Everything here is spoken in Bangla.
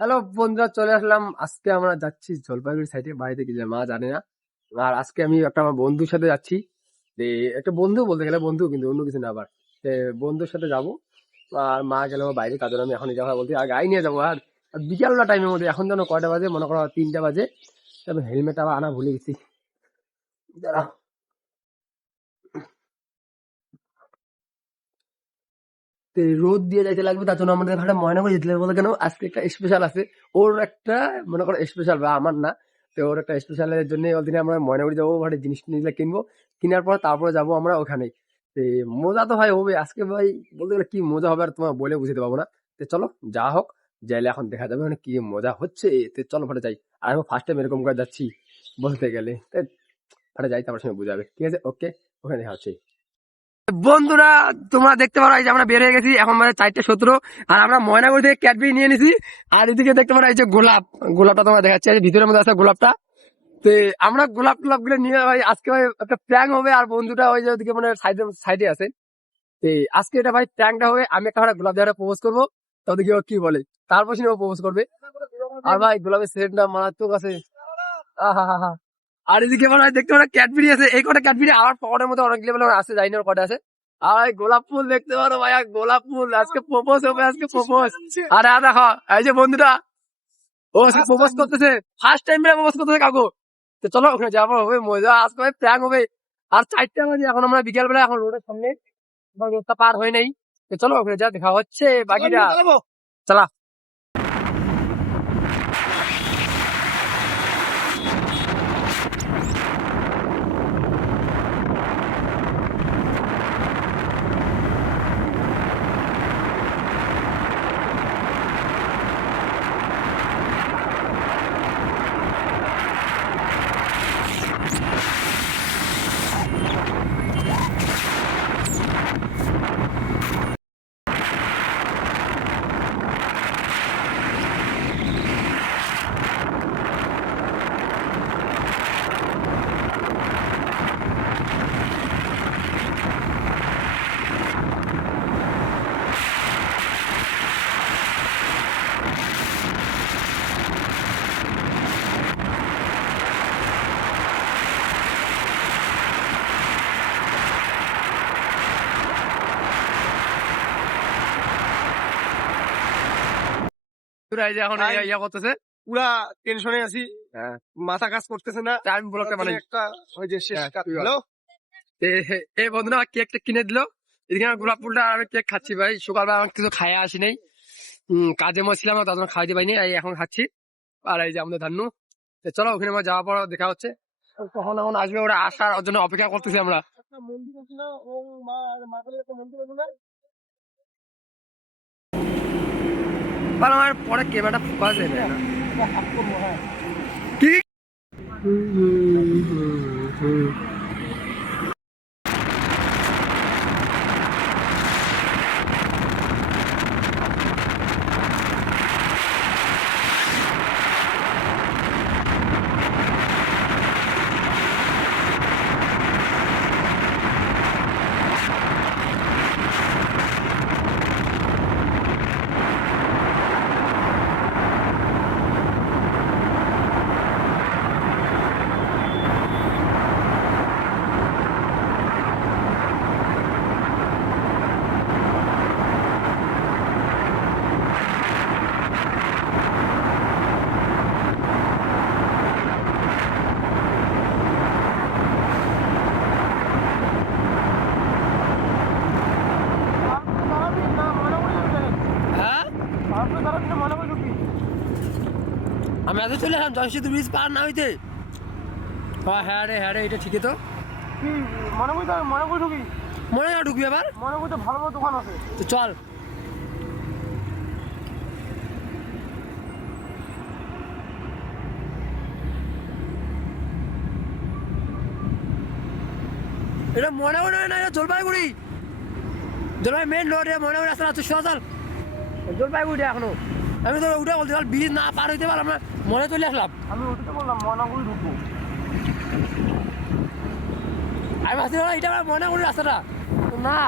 হ্যালো বন্ধুরা, চলে আসলাম। আজকে আমরা যাচ্ছি জলপাইগুড়ি সাইডে, বাড়িতে কি যায় মা জানে না। আর আজকে আমি আমার বন্ধুর সাথে যাচ্ছি। একটা বন্ধু বলতে গেলে বন্ধু, কিন্তু অন্য কিছু না। আবার বন্ধুর সাথে যাবো। আর মা গেল বাইরে, তার জন্য আমি এখন যাওয়া বলতে আর গাড়ি নিয়ে যাবো। আর বিকালবেলা টাইমের মধ্যে, এখন যেন কয়টা বাজে, মনে করো 3টা বাজে। তবে হেলমেট আবার আনা ভুলে গেছি। দাঁড়াও। তো রোদ দিয়ে যাইতে লাগবে, তার জন্য আমাদের ভাড়া ময়না করে যেতে লাগবে। বলে কেন, আজকে একটা স্পেশাল আছে। ওর একটা, মনে করো স্পেশাল বা আমার না। তো ওর একটা স্পেশালের জন্য ওদিনে আমরা ময়নাগুড়ি যাবো, ভাড়া জিনিস টিনিস কিনবো। কেনার পর তারপরে যাবো আমরা ওখানে। তো মজা তো ভাই হবে আজকে ভাই। বলতে গেলে কি মজা হবে আর তোমার বলে বুঝতে পারবো না। তো চলো, যা হোক, যাইলে এখন দেখা যাবে মানে কি মজা হচ্ছে। তো চলো ভাড়া যাই। আর আমি ফার্স্ট টাইম এরকম করে যাচ্ছি বলতে গেলে। তো ভাড়া যাই, তারপর সঙ্গে বুঝাবে। ঠিক আছে, ওকে, ওখানে দেখা হচ্ছে। বন্ধুরা, তোমরা দেখতে পারো এই যে আমরা বের হয়ে গেছি, এখন মানে 4:17। আর আমরা ময়নাগুড়ি থেকে ক্যাডবেরি নিয়ে নিছি। আর এদিকে দেখতে পারো এই যে গোলাপটা তোমার দেখাচ্ছে, এই যে ভিতরের মধ্যে আছে গোলাপটা। তো আমরা গোলাপ টোলাপ গুলো নিয়ে ভাই আজকে ভাই একটা প্র্যাঙ্ক হবে। আর বন্ধুটা ওই যে ওদিকে মানে সাইডে সাইডে আছে। তো আজকে এটা ভাই প্র্যাঙ্কটা হবে, আমি একটা গোলাপ দিয়ে প্রপোজ করবো। তো ওদিকে ও কি বলে, তারপর সে ও প্রপোজ করবে। আর ভাই গোলাপের সেন্টটা মারাত্মক আছে। আহা। আর এদিকে মনে হয় দেখতে পারো ক্যাডবেরি আছে, এই কটা ক্যাডবেরি আমার পকেটের মধ্যে অনেক লেভেল আছে, জানি না কটা আছে। আর গোলাপ ফুল দেখতে পারো ভাইয়া, গোলাপ ফুল। আজকে প্রপোজ হবে, আজকে প্রপোজ। আরে দেখো, এই যে বন্ধুটা, ও আজকে প্রপোজ করতেছে। ফার্স্ট টাইম প্রপোজ করতেছে কাকু। তো চলো ওখানে যাবো, হবে মজা, আজকে ভাই প্র্যাঙ্ক হবে। আর 4টা বাজে, এখন আমরা বিকেল বেলা, এখন রোডের সামনে, রোডটা পার হয় নাই। তো চলো ওখানে যা দেখা হচ্ছে বাকিটা। চলা। এই যে এখন ইয়া করতেছে, পুরা টেনশনে আছি, হ্যাঁ, মাথা কাজ করতেছে না। আমি ব্লগটা বানাই। একটা ওই যে শেষ হ্যাঁ, কাজ তুই বল। হলো। এই বন্ধুরা কেকটা কিনে দিল। এদিকে আমার গোলাপ ফুলটা, আর আমি কেক খাচ্ছি ভাই। সকালবেলা আমার কিছু খাইয়ে আসি নাই, কাজে মজছিলাম, তার জন্য খাইতে পাইনি, এই এখন খাচ্ছি। আর এই যে আমাদের ধান্নু। তো চলো ওখানে আমার যাওয়ার পর দেখা হচ্ছে। কখন এখন আসবে ওরা, আসার ওর জন্য অপেক্ষা করতেছি আমরা। একটা মন্দির আছে না, ও মা কালীর একটা মন্দির আছে না। আর আমার পরে ক্যামেরাটা ফোকাস দেবে না। হ্যাঁ, কি হ্যাঁ, তারপরে তারা মনে করে ঢুকি। আমি আজ চলে এলাম জয়সেতু ব্রিজ পার না হইতে। হ্যাঁ রে, এটা ঠিকই তো। কি মনে করে ঢুকি। মনে হয় ঢুকবি আবার। মনে করতে ভালো ভালো দোকান আছে। তো চল। এটা ময়নাগুড়ি না, এটা জলপাইগুড়ি। জলপাইগুড়ি মেন রোড, ময়নাগুড়ি রাস্তা আছে, সোজা চল। জলপাইগুড়ি এখনো আমি তো উঠে বলতে পার, ব্রিজ না পার হইতে পার, আমরা মনে চলে আসলাম। আমি ওটাতে বললাম মনাগুড়ি ঢুকবো। আমি ভাবছি এটা আমার ময়নাগুড়ি রাস্তাটা তো না।